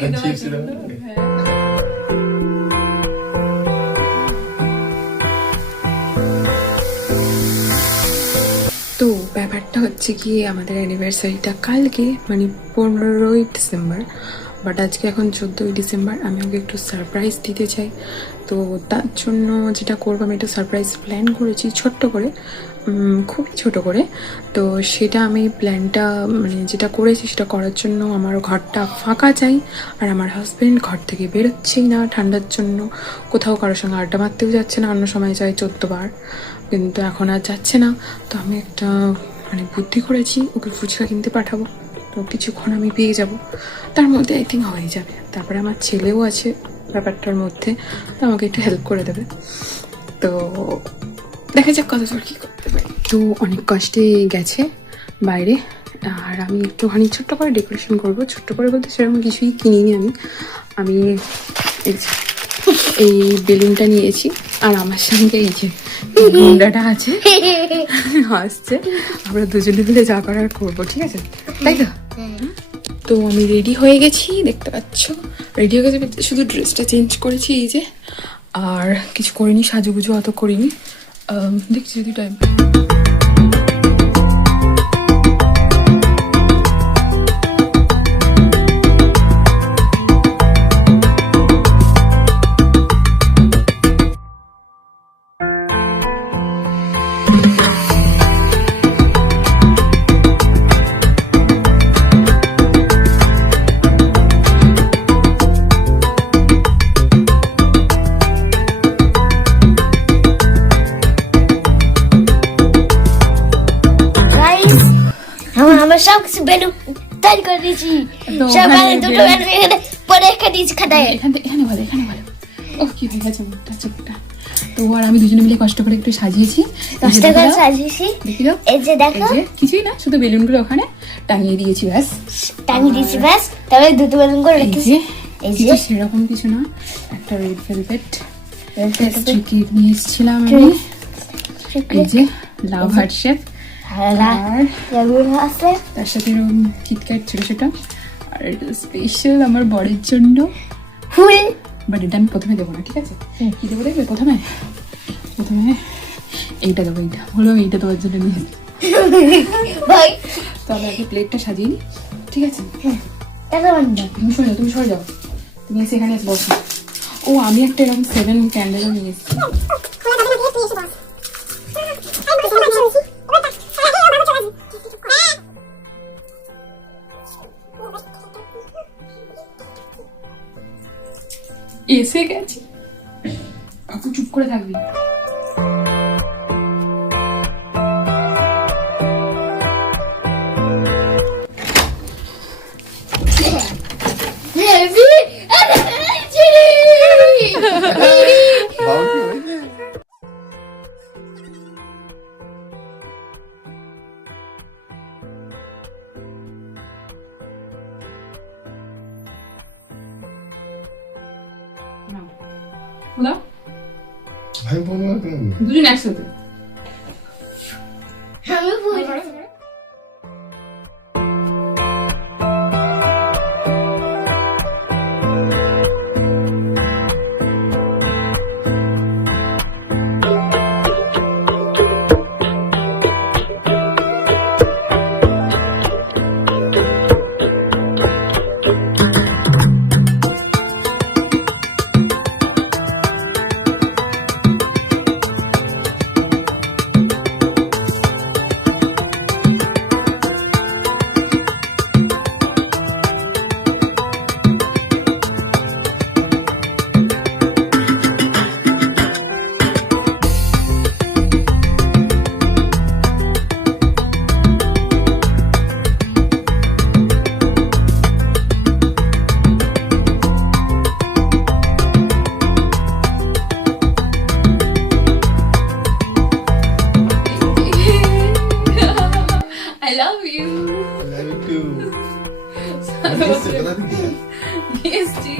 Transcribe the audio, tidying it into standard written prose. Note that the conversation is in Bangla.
দেওয়ার জন্য। তো ব্যাপারটা হচ্ছে কি, আমাদের অ্যানিভার্সারিটা কালকে, মানে 15ই ডিসেম্বর, বাট আজকে এখন 14ই ডিসেম্বর। আমি ওকে একটু সারপ্রাইজ দিতে চাই। তো তার জন্য যেটা করবো, আমি একটা সারপ্রাইজ প্ল্যান করেছি ছোট্ট করে, খুবই ছোট করে। তো সেটা আমি প্ল্যানটা মানে যেটা করেছি সেটা করার জন্য আমার ঘরটা ফাঁকা চাই। আর আমার হাজব্যান্ড ঘর থেকে বেরোচ্ছেই না ঠান্ডার জন্য, কোথাও কারোর সঙ্গে আড্ডা মারতেও যাচ্ছে না। অন্য সময় যায় 14 বার, কিন্তু এখন আর যাচ্ছে না। তো আমি একটা মানে বুদ্ধি করেছি, ওকে ফুচকা কিনতে পাঠাবো। তো কিছুক্ষণ আমি পেয়ে যাব, তার মধ্যে আই থিঙ্ক হয়ে যাবে। তারপরে আমার ছেলেও আছে ব্যাপারটার মধ্যে, তো আমাকে একটু হেল্প করে দেবে। তো দেখা যাক কত জোর কী করতে পারি। তো অনেক কষ্টে গেছে বাইরে, আর আমি একটুখানি ছোট্ট করে ডেকোরেশন করবো। ছোট্ট করে বলতে সেরকম কিছুই কিনিনি আমি এই বেলুনটা নিয়েছি, আর আমার সঙ্গে এই যে গুন্ডাটা আছে হাসছে। আমরা দুজনে মিলে যা করার করবো, ঠিক আছে? তাই তো? তো আমি রেডি হয়ে গেছি, দেখতে পাচ্ছ রেডি হয়ে গেছে। শুধু ড্রেসটা চেঞ্জ করেছি এই যে, আর কিছু করিনি, সাজুগুজু অত করিনি। দেখছি যদি টাইম আমরা সব কিছু বেলুন তৈরি করে দিয়েছি। সবাই দুটো বেলুন এখানে পরে একটা দিয়েছি খাটায়। এখানে ভালো ও কি হয়ে গেছে মুখটা চোখটা। তো আর আমি দুজনে মিলে কষ্ট করে একটু সাজিয়েছি। কষ্ট করে সাজিয়েছি, দেখি দাও। এই যে দেখো, কিছুই না, শুধু বেলুনগুলো ওখানে টাঙিয়ে দিয়েছি, ব্যাস টাঙিয়ে দিয়েছি ব্যাস। তবে দুটো বেলুন করে রেখেছি। এই যে সেরকম কিছু না, একটা রেড ভেলভেট কেক নিয়ে এসেছিলাম আমি। এই যে লাভ হার্ট শেপ, আর তার সাথে এরকম কিটক্যাট ছোট ছোট। আর এটা স্পেশাল আমার বরের জন্য ফুল, বাট এটা আমি প্রথমে দেবো না, ঠিক আছে? কি দেবো দেখবে? প্রথমে এইটা দেবো, এইটা বললাম এইটা তোমার জন্য নিয়ে ভাই। তাহলে আগে প্লেটটা সাজিয়ে নি, ঠিক আছে? তুমি সরে যাও, তুমি এসে এখানে এসে বসো। ও আমি একটা এরকম 7 ক্যান্ডেলও নিয়ে এসেছি। এসে গেছি, কাকু চুপ করে থাকবি। দুজন একসাথে love you. I love you too. Yes, ji.